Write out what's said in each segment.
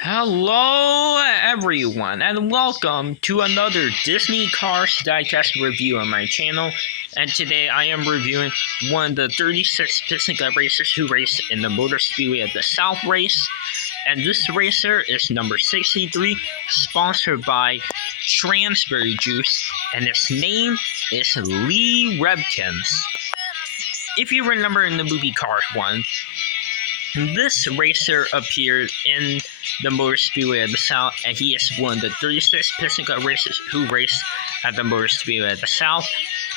Hello, everyone, and welcome to another Disney Cars Diecast review on my channel. And today I am reviewing one of the 36 Piston Cup racers who race in the Motor Speedway of the South race. And this racer is number 63, sponsored by Transberry Juice, and its name is Lee Revkins. If you remember in the movie Cars 1, this racer appeared in the Motor Speedway of the South, and he is one of the 36 Piston Cup racers who race at the Motor Speedway of the South.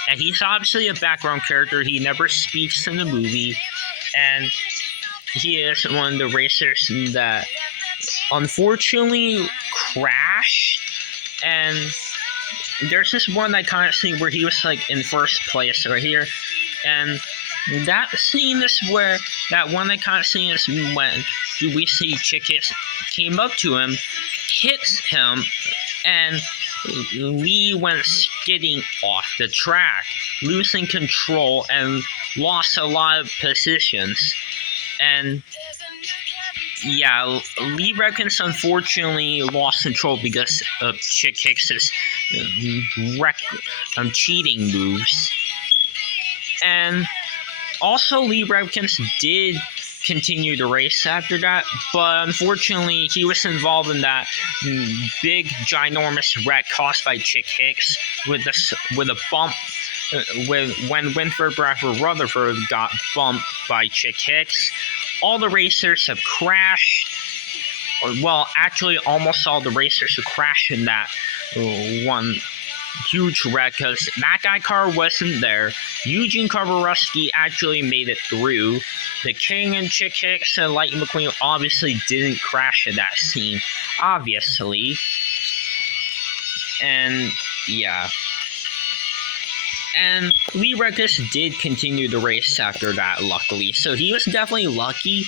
And he's obviously a background character. He never speaks in the movie, and he is one of the racers that unfortunately crashed. And there's this one iconic scene where he was like in first place right here, and that scene is where that one iconic scene is when we see Chickens came up to him, hits him, and Lee went skidding off the track, losing control and lost a lot of positions. And yeah, Lee Revkins unfortunately lost control because of Chick Hicks's cheating moves. And also, Lee Revkins did continue the race after that, but unfortunately, he was involved in that big, ginormous wreck caused by Chick Hicks with a bump. When Winford Bradford Rutherford got bumped by Chick Hicks, all the racers have crashed. Well, actually, almost all the racers who crashed in that one huge wreck, because that guy car wasn't there. Eugene Kowarowski actually made it through. The King and Chick Hicks and Lightning McQueen obviously didn't crash in that scene, obviously. And yeah. And Lee Revkins did continue the race after that, luckily. So he was definitely lucky,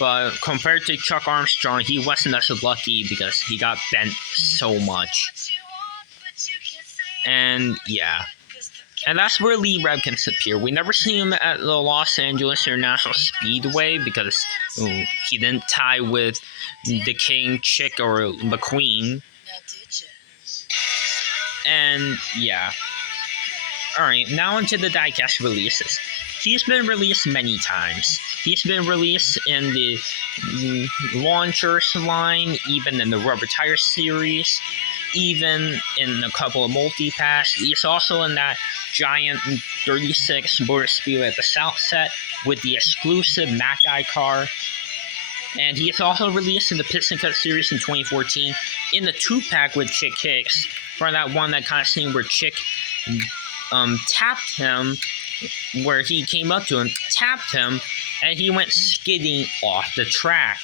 but compared to Chuck Armstrong, he wasn't as lucky because he got bent so much. And yeah, and that's where Lee Revkins appeared. We never see him at the Los Angeles International Speedway because he didn't tie with the King, Chick, or McQueen. And yeah. Alright, now into the diecast releases. He's been released many times. He's been released in the Launchers line, even in the Rubber Tire series, even in a couple of multi-packs. He's also in that giant 36 Motor Speedway at the South set with the exclusive Mac Guy car. And he is also released in the Piston Cup series in 2014 in the 2-pack with Chick Hicks for that one that kind of scene where Chick tapped him, where he came up to him, tapped him, and he went skidding off the track.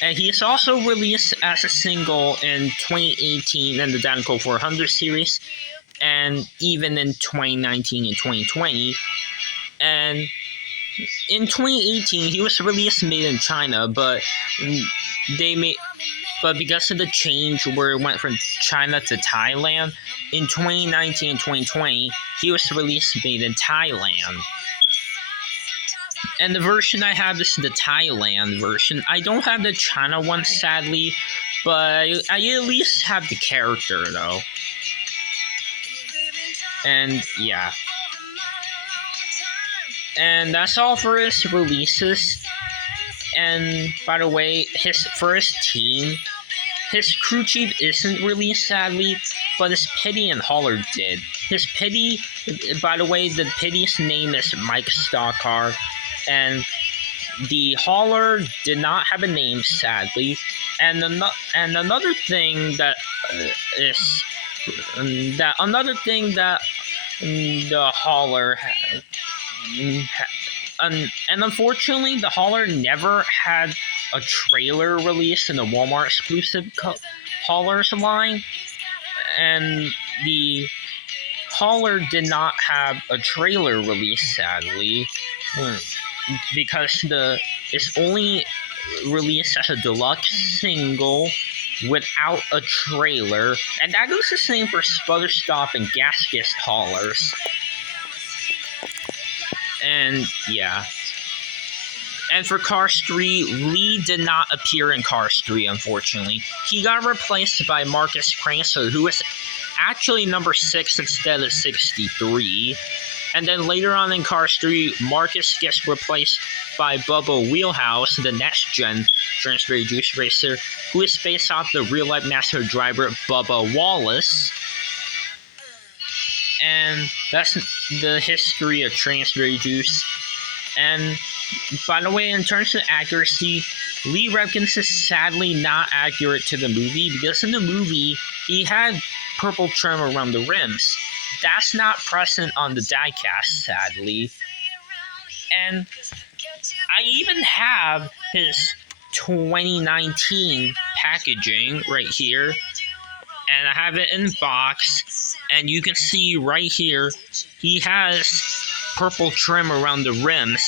And he is also released as a single in 2018 in the Danico 400 series, and even in 2019 and 2020. And in 2018, he was released made in China, but because of the change where it went from China to Thailand, in 2019 and 2020, he was released made in Thailand. And the version I have is the Thailand version. I don't have the China one, sadly, but I at least have the character, though. And yeah. And that's all for his releases. And by the way, for his team, his crew chief isn't released, sadly, but his Pity and Hauler did. His Pity, by the way, the Pity's name is Mike Stockcar, and the Hauler did not have a name, sadly. And another thing that the Hauler had. And unfortunately, the Hauler never had a trailer release in the Walmart exclusive Haulers line, and the Hauler did not have a trailer release, sadly, because it's only released as a deluxe single without a trailer, and that goes the same for Sputter Stop and Gasket Haulers. And yeah. And for Cars 3, Lee did not appear in Cars 3, unfortunately. He got replaced by Marcus Cransler, who was actually number 6 instead of 63. And then later on in Cars 3, Marcus gets replaced by Bubba Wheelhouse, the next-gen Transberry Juice racer, who is based off the real-life NASCAR driver Bubba Wallace. And that's the history of Transberry Juice. And by the way, in terms of accuracy, Lee Revkins is sadly not accurate to the movie, because in the movie, he had purple trim around the rims. That's not present on the diecast, sadly. And I even have his 2019 packaging right here, and I have it in box, and you can see right here, he has purple trim around the rims.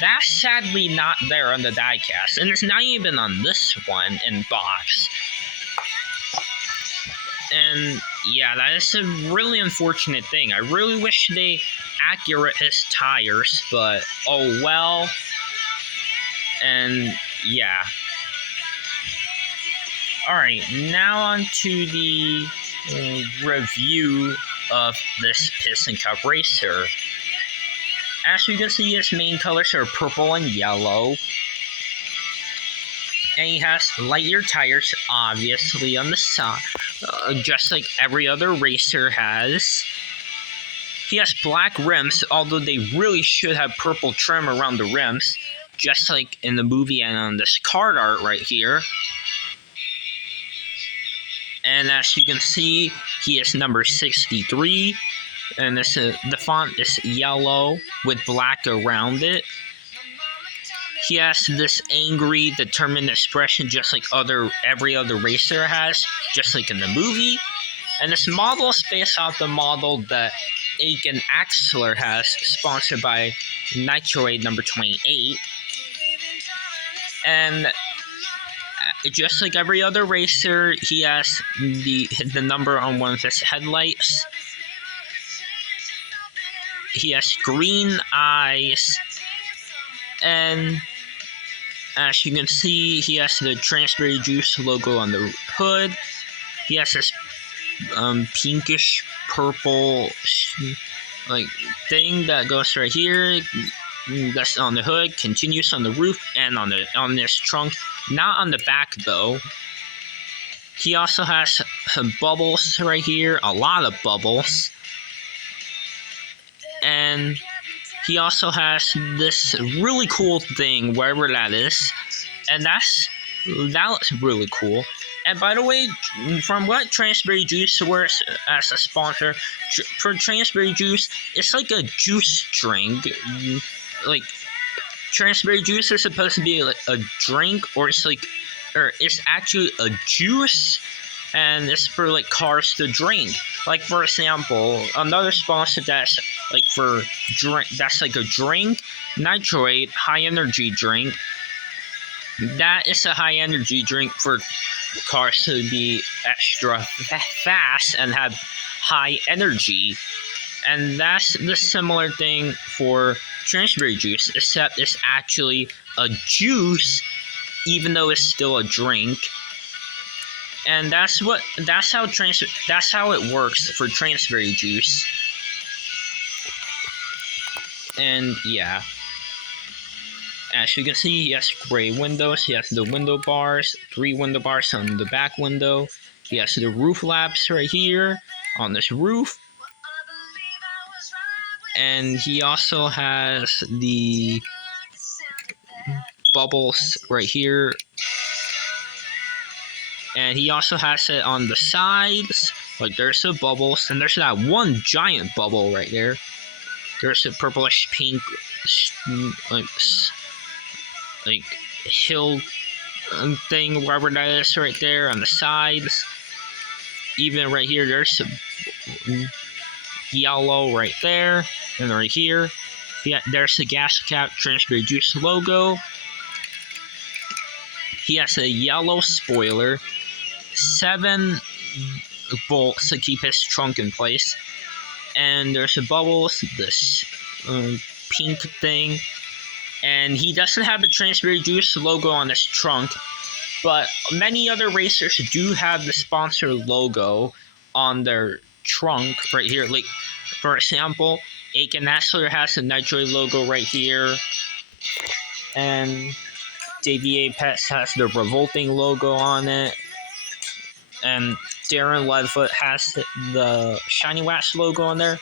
That's sadly not there on the diecast, and it's not even on this one in box. And yeah, that is a really unfortunate thing. I really wish they accurate his tires, but oh well. And yeah. Alright, now on to the review of this Piston Cup racer. As you can see, his main colors are purple and yellow. And he has lighter tires, obviously, on the side, just like every other racer has. He has black rims, although they really should have purple trim around the rims, just like in the movie and on this card art right here. And as you can see, he is number 63. And the font is yellow with black around it. He has this angry, determined expression, just like every other racer has, just like in the movie. And this model is based off the model that Aiken Axler has, sponsored by Nitroid number 28. And just like every other racer, he has the number on one of his headlights. He has green eyes, and as you can see, he has the Transberry Juice logo on the hood. He has this pinkish purple like thing that goes right here. That's on the hood, continues on the roof, and on this trunk. Not on the back though. He also has some bubbles right here, a lot of bubbles. And he also has this really cool thing, wherever that is, and that looks really cool. And by the way, from what Transberry Juice works as a sponsor, for Transberry Juice, it's like a juice drink. Like, Transberry Juice is supposed to be like a drink, or it's actually a juice, and it's for like cars to drink. Like, for example, another sponsor that's like for drink, that's like a drink, Nitroid high energy drink. That is a high energy drink for cars to be extra fast and have high energy. And that's the similar thing for Transberry Juice, except it's actually a juice, even though it's still a drink. And that's how it works for Transberry Juice. And yeah, as you can see, he has gray windows. He has the window bars, 3 window bars on the back window. He has the roof laps right here on this roof. And he also has the bubbles right here. And he also has it on the sides. Like, there's the bubbles, and there's that one giant bubble right there. There's a purplish pink, like hill thing, whatever that is, right there on the sides. Even right here, there's a yellow right there, and right here, yeah, there's the gas cap Transberry Juice logo. He has a yellow spoiler, 7 bolts to keep his trunk in place, and there's a bubbles, this pink thing, and he doesn't have the Transberry Juice logo on his trunk, but many other racers do have the sponsor logo on their trunk right here. Like, for example, Aiken Nassler has the Nitroid logo right here, and JDA Pets has the Revolting logo on it, and Darren Leadfoot has the Shiny Wax logo on there.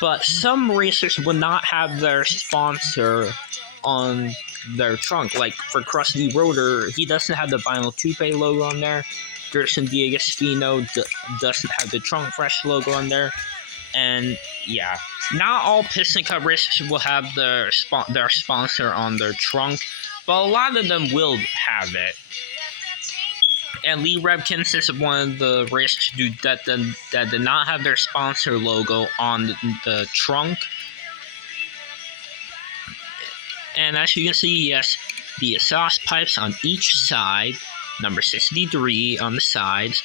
But some racers will not have their sponsor on their trunk. Like for Krusty Rotor, he doesn't have the Vinyl Toupe logo on there. Gerson D'Agostino doesn't have the Trunk Fresh logo on there. And yeah, not all Piston Cup racers will have their sponsor on their trunk, but a lot of them will have it. And Lee Revkins is one of the racers that did not have their sponsor logo on the trunk. And as you can see, yes, the exhaust pipes on each side, number 63 on the sides.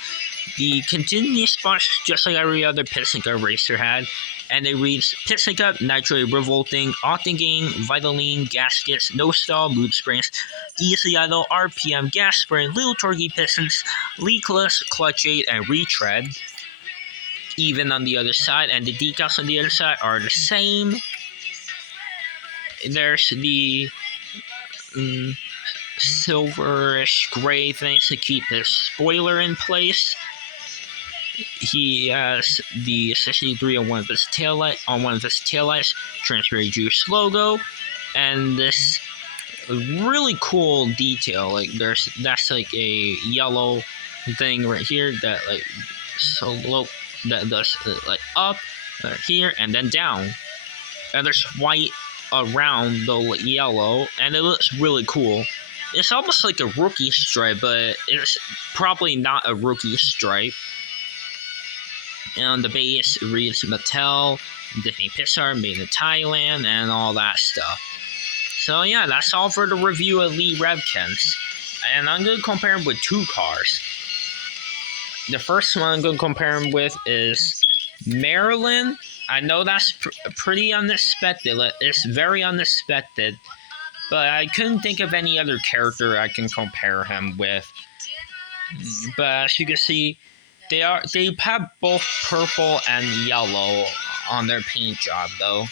The continuous sponsors, just like every other Piston Cup racer had, and they read Piston Cup, Nitroid Revolting, Octane, Vitaline, Gaskets, No Stall, Mood Springs, Easy Idle, RPM, Gas Spring, Little Torquey Pistons, Leakless, Clutch 8, and Retread. Even on the other side, and the decals on the other side are the same. There's the silverish gray things to keep his spoiler in place. He has the 63 on one of his taillights, Transberry Juice logo, and this really cool detail. Like that's like a yellow thing right here that like that does like up here and then down, and there's white around the yellow, and it looks really cool. It's almost like a rookie stripe, but it's probably not a rookie stripe. And on the base, it reads Mattel, Disney Pixar, made in Thailand, and all that stuff. So yeah, that's all for the review of Lee Revkins. And I'm going to compare him with two cars. The first one I'm going to compare him with is Maryland. I know that's pretty unexpected. It's very unexpected. But I couldn't think of any other character I can compare him with. But as you can see, they have both purple and yellow on their paint job, though.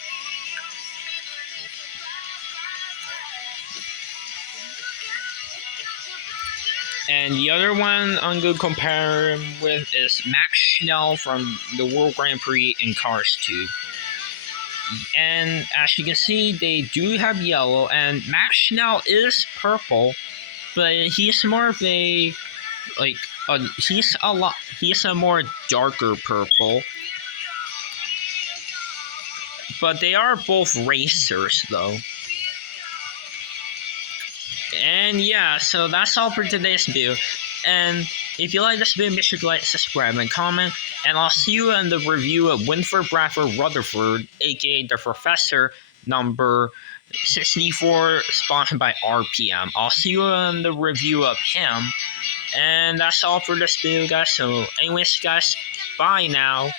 And the other one I'm going to compare him with is Max Schnell from the World Grand Prix in Cars 2. And as you can see, they do have yellow, and Max Schnell is purple, but he's more of a he's a more darker purple. But they are both racers, though. And yeah, so that's all for today's video. And if you like this video, make sure to like, subscribe, and comment. And I'll see you in the review of Winford Bradford Rutherford, aka the Professor, number 64, sponsored by RPM. I'll see you in the review of him. And that's all for this video, guys. So anyways, guys, bye now.